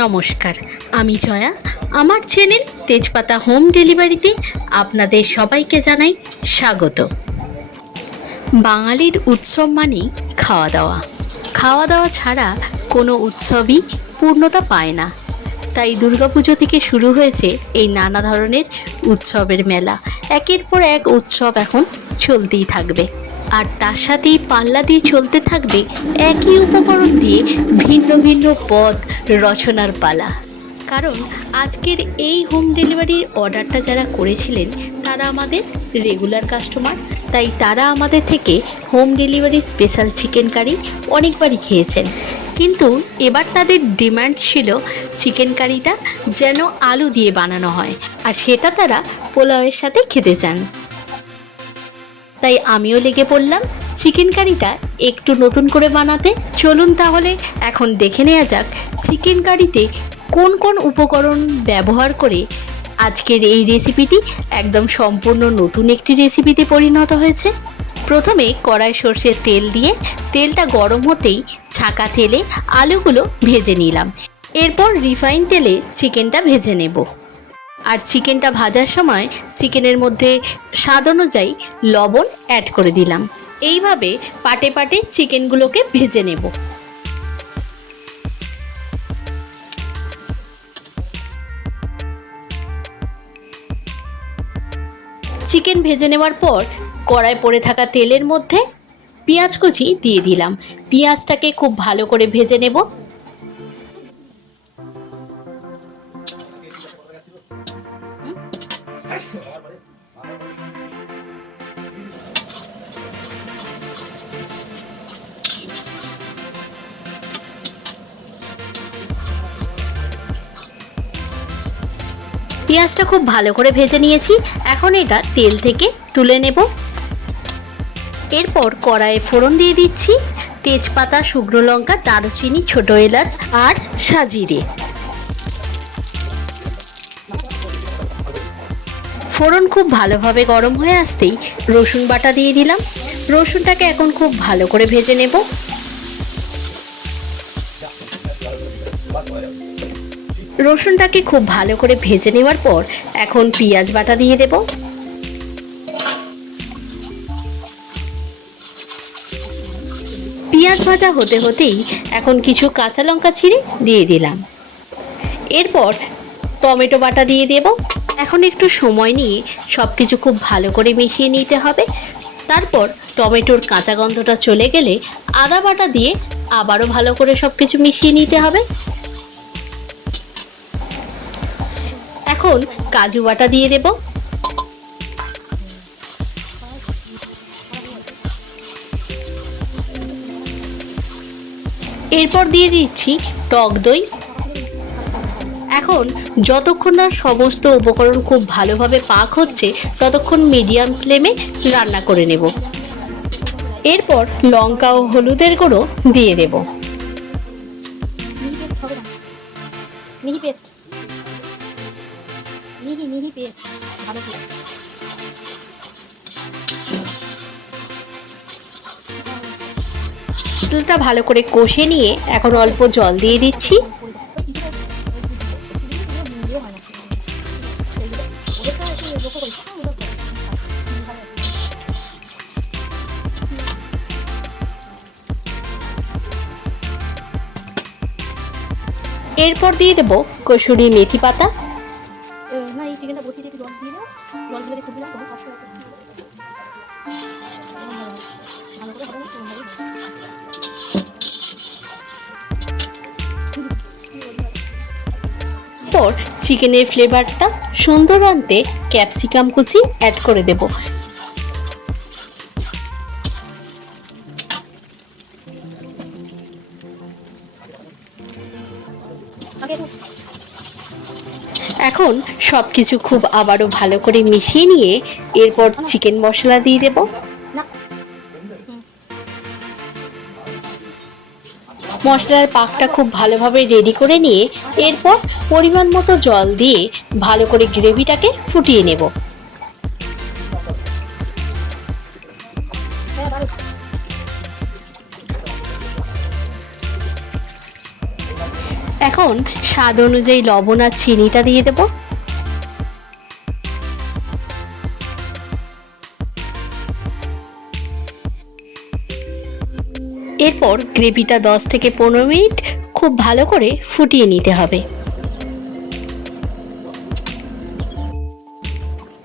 নমস্কার, আমি জয়া। আমার চ্যানেল তেজপাতা হোম ডেলিভারিতে আপনাদের সবাইকে জানাই স্বাগত। বাঙালির উৎসব মানেই খাওয়া দাওয়া। খাওয়া দাওয়া ছাড়া কোনো উৎসবই পূর্ণতা পায় না। তাই দুর্গাপুজো থেকে শুরু হয়েছে এই নানা ধরনের উৎসবের মেলা। একের পর এক উৎসব এখন চলতেই থাকবে, আর তার সাথেই পাল্লা দিয়ে চলতে থাকবে একই উপকরণ দিয়ে ভিন্ন ভিন্ন পদ রচনার পালা। কারণ আজকের এই হোম ডেলিভারির অর্ডারটা যারা করেছিলেন তারা আমাদের রেগুলার কাস্টমার, তাই তারা আমাদের থেকে home delivery special chicken curry অনেকবারই খেয়েছেন। কিন্তু এবার তাদের ডিমান্ড ছিল চিকেন কারিটা যেন আলু দিয়ে বানানো হয়, আর সেটা তারা পোলাওয়ের সাথে খেতে চান। তাই আমিও লেগে পড়লাম চিকেন কারিটা একটু নতুন করে বানাতে। চলুন তাহলে এখন দেখে নেওয়া যাক চিকেন কারিতে কোন কোন উপকরণ ব্যবহার করে আজকের এই রেসিপিটি একদম সম্পূর্ণ নতুন একটি রেসিপিতে পরিণত হয়েছে। প্রথমে কড়াই সর্ষের তেল দিয়ে তেলটা গরম হতেই ছাঁকা তেলে আলুগুলো ভেজে নিলাম। এরপর রিফাইন তেলে চিকেনটা ভেজে নেব। আর চিকেনটা ভাজার সময় চিকেনের মধ্যে স্বাদ অনুযায়ী লবণ অ্যাড করে দিলাম। এইভাবে পাটে পাটে চিকেনগুলোকে ভেজে নেব। চিকেন ভেজে নেওয়ার পর কড়াই পড়ে থাকা তেলের মধ্যে পেঁয়াজ কুচি দিয়ে দিলাম। পেঁয়াজটাকে খুব ভালো করে ভেজে নেব। পেঁয়াজটা খুব ভালো করে ভেজে নিয়েছি। এখন এটা তেল থেকে তুলে নেব। এরপর কড়াইয়ে ফোড়ন দিয়ে দিচ্ছি তেজপাতা, শুকনো লঙ্কা, দারুচিনি, ছোট এলাচ আর সাজিরে। ফোড়ন খুব ভালোভাবে গরম হয়ে আসতেই রসুন বাটা দিয়ে দিলাম। রসুনটাকে এখন খুব ভালো করে ভেজে নেব। রসুনটাকে খুব ভালো করে ভেজে নেওয়ার পর এখন পেঁয়াজ বাটা দিয়ে দেব। পেঁয়াজ ভাজা হতে হতেই এখন কিছু কাঁচা লঙ্কা ছিঁড়ে দিয়ে দিলাম। এরপর টমেটো বাটা দিয়ে দেব। এখন একটু সময় নিয়ে সব কিছু খুব ভালো করে মিশিয়ে নিতে হবে। তারপর টমেটোর কাঁচা গন্ধটা চলে গেলে আদা বাটা দিয়ে আবারও ভালো করে সব কিছু মিশিয়ে নিতে হবে। এখন কাজু বাটা দিয়ে দেব। এরপর দিয়ে দিচ্ছি টক দই। এখন যতক্ষণ না সমস্ত উপকরণ খুব ভালোভাবে পাক হচ্ছে ততক্ষণ মিডিয়াম ফ্লেমে রান্না করে নেব। এরপর লঙ্কা ও হলুদের গুঁড়ো দিয়ে দেব। তেলটা ভালো করে কষে নিয়ে এখন অল্প জল দিয়ে দিচ্ছি। এরপর দিয়ে দেব কসুরি মেথি পাতা। পর চিকেনের ফ্লেভারটা সুন্দর আনতে ক্যাপসিকাম কুচি অ্যাড করে দেব। এখন সব কিছু খুব আবারও ভালো করে মিশিয়ে নিয়ে এরপর চিকেন মশলা দিয়ে দেব। মশলার পাকটা খুব ভালোভাবে রেডি করে নিয়ে এরপর পরিমাণ মতো জল দিয়ে ভালো করে গ্রেভিটাকে ফুটিয়ে নেব। এখন স্বাদ অনুযায়ী লবণ আর চিনিটা দিয়ে দেব। এরপর গ্রেভিটা 10 থেকে 15 মিনিট খুব ভালো করে ফুটিয়ে নিতে হবে।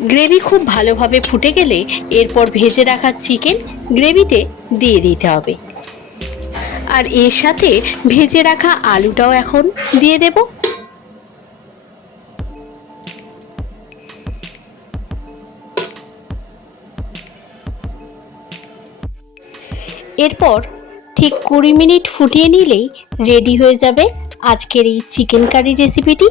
গ্রেভি খুব ভালোভাবে ফুটে গেলে এরপর ভেজে রাখা চিকেন গ্রেভিতে দিয়ে দিতে হবে, আর এর সাথে ভেজে রাখা আলুটাও এখন দিয়ে দেব। এরপর ঠিক 20 মিনিট ফুটিয়ে নিলেই রেডি হয়ে যাবে আজকের এই চিকেন কারি রেসিপিটি।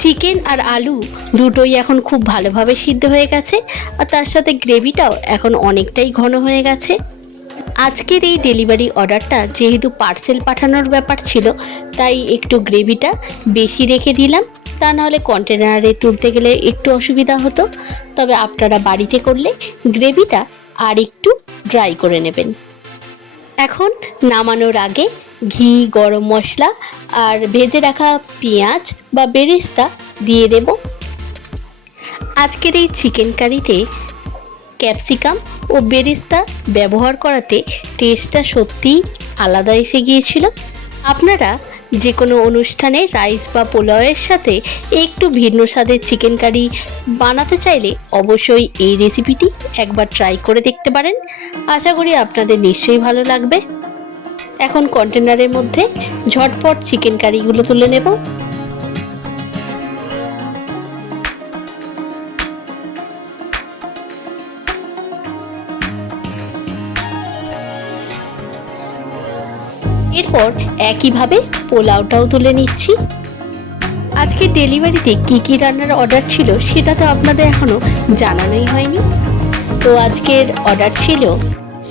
চিকেন আর আলু দুটোই এখন খুব ভালোভাবে সিদ্ধ হয়ে গেছে, আর তার সাথে গ্রেভিটাও এখন অনেকটাই ঘন হয়ে গেছে। আজকের এই ডেলিভারি অর্ডারটা যেহেতু পার্সেল পাঠানোর ব্যাপার ছিল, তাই একটু গ্রেভিটা বেশি রেখে দিলাম, তা নাহলে কন্টেনারে তুলতে গেলে একটু অসুবিধা হতো। তবে আপনারা বাড়িতে করলে গ্রেভিটা আর একটু ড্রাই করে নেবেন। এখন নামানোর আগে ঘি, গরম মশলা আর ভেজে রাখা পেঁয়াজ বা বেরেস্তা দিয়ে দেব। আজকের এই চিকেন কারিতে ক্যাপসিকাম ও বেরেস্তা ব্যবহার করাতে টেস্টটা সত্যিই আলাদা এসে গিয়েছিল। আপনারা যে কোনো অনুষ্ঠানে রাইস বা পোলাওয়ের সাথে একটু ভিন্ন স্বাদের চিকেন কারি বানাতে চাইলে অবশ্যই এই রেসিপিটি একবার ট্রাই করে দেখতে পারেন। আশা করি আপনাদের নিশ্চয়ই ভালো লাগবে। এখন কন্টেনারের মধ্যে ঝটপট চিকেন কারিগুলো তুলে নেব। এরপর একইভাবে পোলাওটাও তুলে নিচ্ছি। আজকে ডেলিভারিতে কি রান্নার অর্ডার ছিল সেটা তো আপনাদের এখনো জানানোই হয়নি। তো আজকের অর্ডার ছিল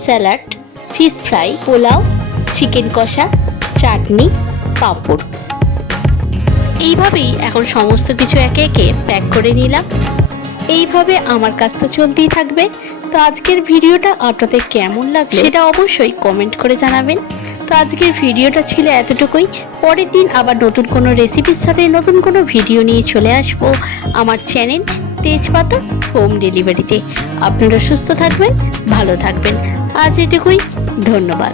salad, fish fry, pulao, chicken কষা, চাটনি, পাঁপড়। এইভাবেই এখন সমস্ত কিছু একে একে প্যাক করে নিলাম। এইভাবে আমার কাজটা চলতেই থাকবে। তো আজকের ভিডিওটা আপনাদের কেমন লাগলো সেটা অবশ্যই কমেন্ট করে জানাবেন। তো আজকের ভিডিওটা ছিল এতটুকুই। পরের দিন আবার নতুন কোনো রেসিপির সাথে নতুন কোনো ভিডিও নিয়ে চলে আসবো আমার চ্যানেল তেজপাতা হোম ডেলিভারিতে। আপনারা সুস্থ থাকবেন, ভালো থাকবেন। আজ এটুকুই, ধন্যবাদ।